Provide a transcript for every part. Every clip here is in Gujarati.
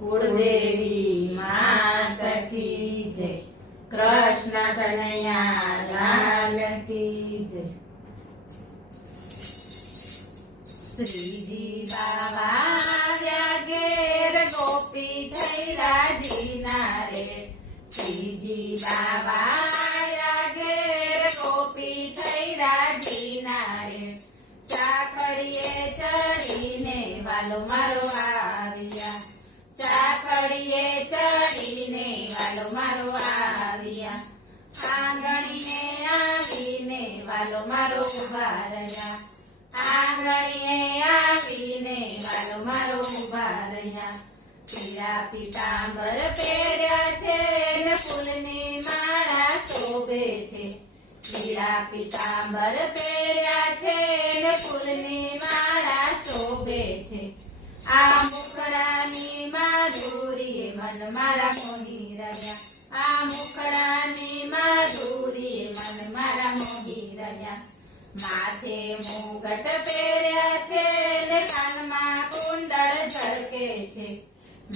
કુળદેવી માત કી જય, કૃષ્ણ કનૈયા લાલ કી જય. શ્રીજી બાબા આવ્યા ઘેર, ગોપી થઈ રાજીના રે. શ્રીજી બાબા આવ્યા ઘેર, ગોપી થઈ રાજીના રે. ચાકડીએ ચડીને વાલો મારો આવ્યા, ચાકડીએ ચડીને વાલો મારો આવ્યા. આંગણીએ આવીને વાલો મારો ઉભા રહ્યા, આંગણીએ આવીને વાલો મારો ઉભા રહ્યા. પીળા પીતાંબર પહેર્યા છે ને ફૂલની માળા શોભે છે. પીળા પીતાંબર પહેર્યા છે ને ફૂલની માળા શોભે છે. આ મુખડાની માધુરીએ મન મારા મોહી રહ્યા, આ મુખડાની માધુરીએ મન મારા મોહી રહ્યા. માથે મુગટ પહેર્યા છે ને કાનમાં કુંડળ ઝળકે છે.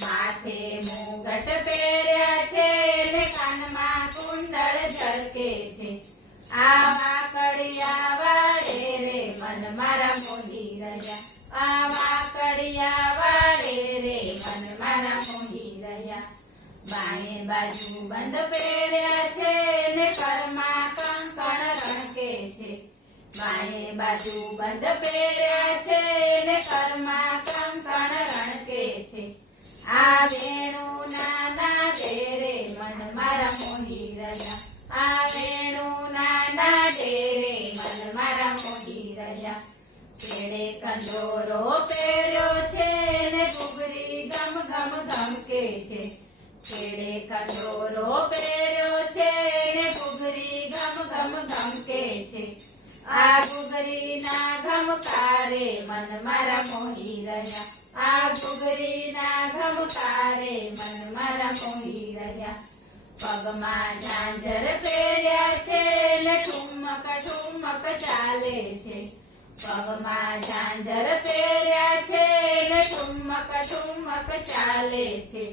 માથે મુગટ પહેર્યા છે ને કાનમાં કુંડળ ઝળકે છે. આ વાકડિયા વાળે રે મન મારા મોહી રહ્યા, આ વાકડિયા વાળે રે મન મારા મોહી રહ્યા. બાણે બાજુ બંધ પહેર્યા છે ને કરમાં કંકણ રણકે છે. બાણે બાજુ બંધ પહેર્યા છે ને કરમાં કંકણ રણકે છે. આ વેણુના નાદે રે મન મારા મોહી રહ્યા, આ વેણુના નાદે રે મન મારા મોહી રહ્યા. કેળે કંદોરો પહેર્યો છે ને ઘૂઘરી ગમ ગમ ગમકે છે. કેળે કંદોરો પહેર્યો છે ને ઘૂઘરી ગમ ગમ ગમકે છે. આ ઘૂઘરીના ઘમકારે મન મારા મોહી રહ્યા, આ ઘૂઘરીના ઘમકારે મન મારા મોહી રહ્યા. પગમાં ઝાંઝર પહેર્યા છે ને ઠુમક ઠુમક ચાલે છે. પગમાં ઝાંઝર પહેર્યા છે ને ઠુમક ઠુમક ચાલે છે.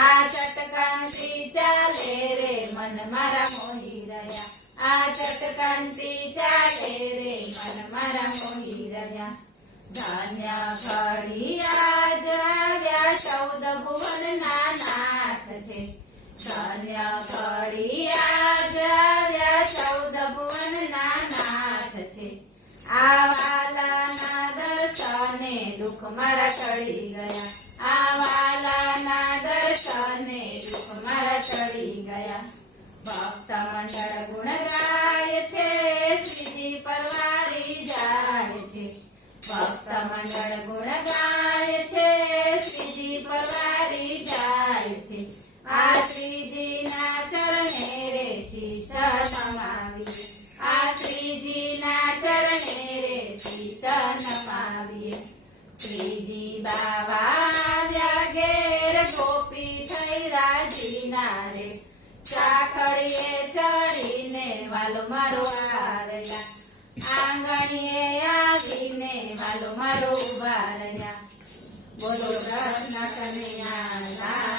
આ ચટકાનથી ચાલે રે મન મારા મોહી રહ્યા, આ ચટકાનથી ચાલે રે મન મારા મોહી રહ્યા. ધન્ય ઘડી આજ આવ્યા 14 ભુવનના નાથ છે. ધન્ય ઘડી આજ આવ્યા 14 ભુવનના નાથ છે. આ વાલાના દર્શને દુઃખ મારા ટળી ગયા, આ વાલાના દર્શને દુઃખ મારા ટળી ગયા. ભક્ત મંડળ ગુણ ગાય છે, શ્રીજી પરવારી જાય છે. ભક્ત મંડળ ગુણ ગાય છે, શ્રીજી પરવારી જાય છે. આ શ્રીજીના ચરણે રે શીશ નમાવીએ, આ શ્રીજીના ચરણે રે શીશ નમાવીએ. શ્રીજી બાબા આવ્યા ઘેર, ગોપી થઈ રાજીના રે. ચાકડીએ ચડીને વાલો મારો આવ્યા, આંગણીએ આવીને વાલો મારો ઉભા રહ્યા. બોલો કૃષ્ણ કનૈયા લાલ.